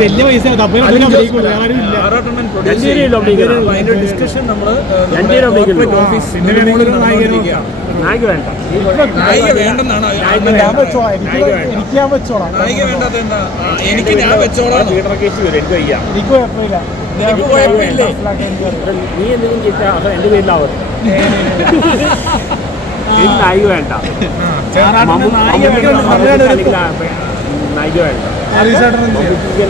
വലിയ പൈസ അതിന്റെ ഡിസ്കഷൻ നമ്മള് നായിക വേണ്ട, നായിക വേണ്ടെന്നാണ്. നായിക വേണ്ടാത്ത എന്താ? എനിക്ക് ഞാൻ വെച്ചോളാം. കേസ് വരും, എനിക്ക് വയ്യ, എനിക്ക് കുഴപ്പമില്ല. നീ എന്തെങ്കിലും ചെയ്താൽ അത് എന്റെ പേരിലാവും. എനിക്ക് നായിക വേണ്ട, നായിക വേണ്ട,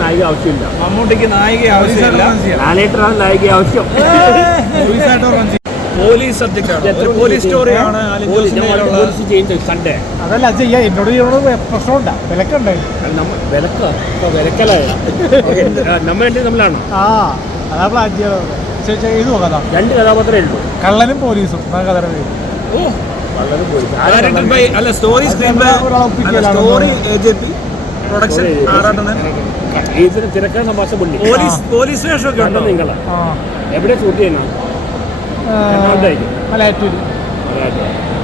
നായിക ആവശ്യമില്ല. മമ്മൂട്ടിക്ക് നായിക ആവശ്യമില്ല, ലാലേട്ടനാണ് നായിക ആവശ്യം. പോലീസ് സബ്ജക്റ്റാണ്, പോലീസ് സ്റ്റോറിയാണ്. സൺഡേ അതല്ല ചെയ്യാ, എന്നോട് പ്രശ്നമുണ്ടാ, വിലക്കുണ്ട്. വിലക്കലായ നമ്മൾ രണ്ട് തമ്മിലാണ്. ആ അതാ പ്ലാൻ ചെയ്ത് നോക്കാം. രണ്ട് കഥാപാത്രമേ ഉള്ളൂ, കള്ളനും പോലീസും. കഥ അല്ല, സ്റ്റോറി പ്രൊഡക്ഷൻ തിരക്കാൻ സംഭാഷണം പുള്ളി. പോലീസ് സ്റ്റേഷനൊക്കെ ഉണ്ടോ നിങ്ങൾ? എവിടെ ഷൂട്ട് ചെയ്യുന്ന? മലയാറ്റൂർ.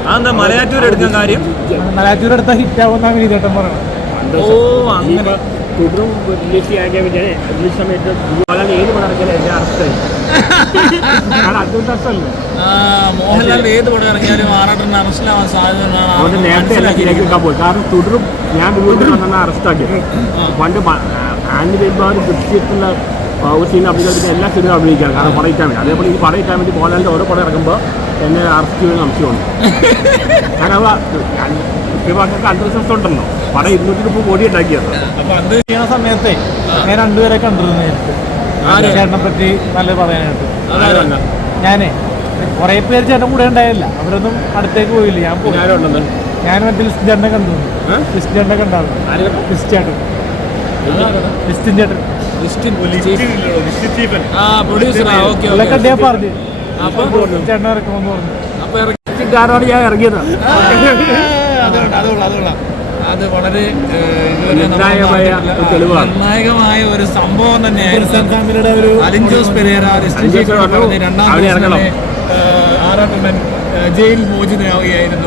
അതെന്താ മലയാറ്റൂർ എടുക്കാൻ കാര്യം? മലയാറ്റൂർ എടുത്താൽ ഹിറ്റ് ആവുന്ന വിനീതേട്ടൻ പറയണം. ഓ അങ്ങനെ തുടരും റിലീസ് ചെയ്യാൻ റിലീസ് സമയത്ത് ഏത് പടം ഇറങ്ങിയാലും എന്റെ അറസ്റ്റായി. മോഹൻലാൽ ഏത് പടം ഇറങ്ങിയാലും ആറാട്ടന് അറസ്റ്റിലാവാൻ സാധ്യത. അതുകൊണ്ട് നേരത്തെ എല്ലാം ശരിയാക്കി വെക്കാൻ പോയി. കാരണം തുടരും ഞാൻ വീട്ടിൽ വന്നാൽ അറസ്റ്റാക്കി. പണ്ട് ആൻഡ് ബേബാർ ദൃശ്യത്തിലുള്ള ഒരു സീൻ അഭിനയിക്കുന്ന എല്ലാ സീനും അഭിനയിക്കുകയാണ്, കാരണം പടം ഇട്ടാൻ വേണ്ടി. അതേപോലെ ഈ പടം ഇട്ടാൻ വേണ്ടി മോഹൻലാലിൻ്റെ ഓരോ പടം ഇറങ്ങുമ്പോൾ എന്നെ അറസ്റ്റ് ചെയ്യുന്ന സംശയമുണ്ട്. കാരണം കൃത്യമാക്കൊക്കെ അണ്ടർസെസ് ഉണ്ടല്ലോ. പടം 230 കോടി ഉണ്ടാക്കിയത്. അപ്പൊ അത് ചെയ്യുന്ന സമയത്തെ ഞാൻ രണ്ടുപേരെ കണ്ടിരുന്നു നേരിട്ട്. ചേട്ടനെ പറ്റി നല്ലത് പറയാനായിട്ട്. ഞാനേ കുറെ പേര് ചേട്ടൻ കൂടെ ഉണ്ടായില്ല, അവരൊന്നും അടുത്തേക്ക് പോയില്ല. ഞാൻ ഞാൻ മറ്റേ ലിസ്റ്റ് ചേട്ടനെ കണ്ടിരുന്നു. ലിസ്റ്റ് ചേട്ടനെ കണ്ടായിരുന്നു. ലിസ്റ്റ് ചേട്ടൻ പറഞ്ഞു ചേട്ടനെ ഇറക്കുമെന്ന് പറഞ്ഞു. അപ്പൊ ഞാൻ ഇറങ്ങിയത്. അത് വളരെ നിർണായകമായ ഒരു സംഭവം തന്നെയായിരുന്നു. അലിൻ ജോസ് പെരേര ആറാട്ടണ്ണൻ ജയിൽ മോചിതയാവുകയായിരുന്നു.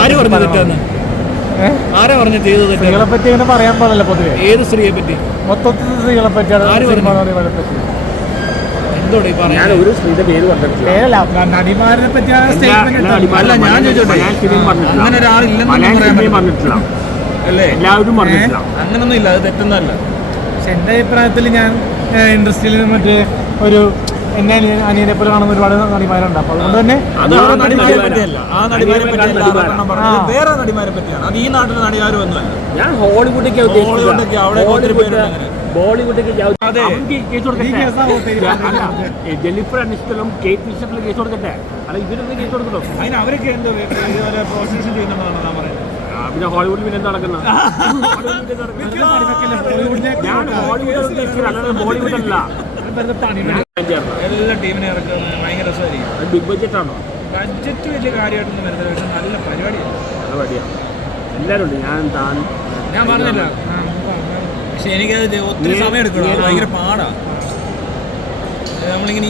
ആര് പറഞ്ഞു തെറ്റാന്ന്? ആരാ പറഞ്ഞു ചെയ്തത്? സ്ത്രീകളെ പറ്റി അങ്ങനെ പറയാൻ പാടില്ല പൊതുവെ. ഏത് സ്ത്രീയെ പറ്റി? മൊത്തത്തിൽ സ്ത്രീകളെ പറ്റിയാണ്. ഞാൻ ഒരു സ്ത്രീയുടെ പേര് പറഞ്ഞിട്ടില്ല. നടിമാരെ പറ്റിയാണ് അങ്ങനെ ഒരാളില്ലെന്ന് പറഞ്ഞിട്ടില്ല അല്ലേ? എല്ലാവരും പറഞ്ഞിട്ടില്ല. അങ്ങനൊന്നും ഇല്ല, അത് തെറ്റൊന്നല്ല. പക്ഷെ എൻ്റെ അഭിപ്രായത്തിൽ ഞാൻ ഇൻഡസ്ട്രിയിൽ മറ്റേ ഒരു എന്നെ അനിയനെ പോലെ കാണുന്ന ഒരുപാട് നടിമാരുണ്ട്. അപ്പൊ അതുകൊണ്ട് തന്നെ വേറെ നടിമാരെ പറ്റിയാണ്. അത് ഈ നാട്ടിലെ നടിമാരും ഒന്നുമല്ല. ഞാൻ ഹോളിവുഡൊക്കെ ജെന്നിഫർ അനിസ്റ്റലും കേറ്റ് വിൻസ്ലെറ്റും കേസ് കൊടുക്കട്ടെ. അല്ല ഇതിനൊന്നും കേസ് കൊടുക്കണോ? അതിന് അവരൊക്കെ എന്തോ പ്രോസിക്യൂഷൻ ചെയ്യുന്നുണ്ടെന്നാണ് ഞാൻ പറയുന്നത്. പിന്നെ ഹോളിവുഡിൽ പിന്നെ എന്താ നടക്കുന്നത്? ഞാൻ ഹോളിവുഡ് ബോളിവുഡ് അല്ല. എല്ലാ ടീമിനെ ഇറക്കുന്നത് ഭയങ്കര രസമായിരിക്കും. ബിഗ് ബഡ്ജറ്റ് ആണോ? ബഡ്ജറ്റ് വലിയ കാര്യമായിട്ടൊന്നും വരുന്നത്, പക്ഷെ നല്ല പരിപാടിയാണ്. എല്ലാവരും ഉണ്ട്. ഞാൻ പറഞ്ഞില്ല, പക്ഷെ എനിക്കത് ഒത്തിരി സമയം എടുക്കണം. ഭയങ്കര പാടാണ് നമ്മളിങ്ങനെ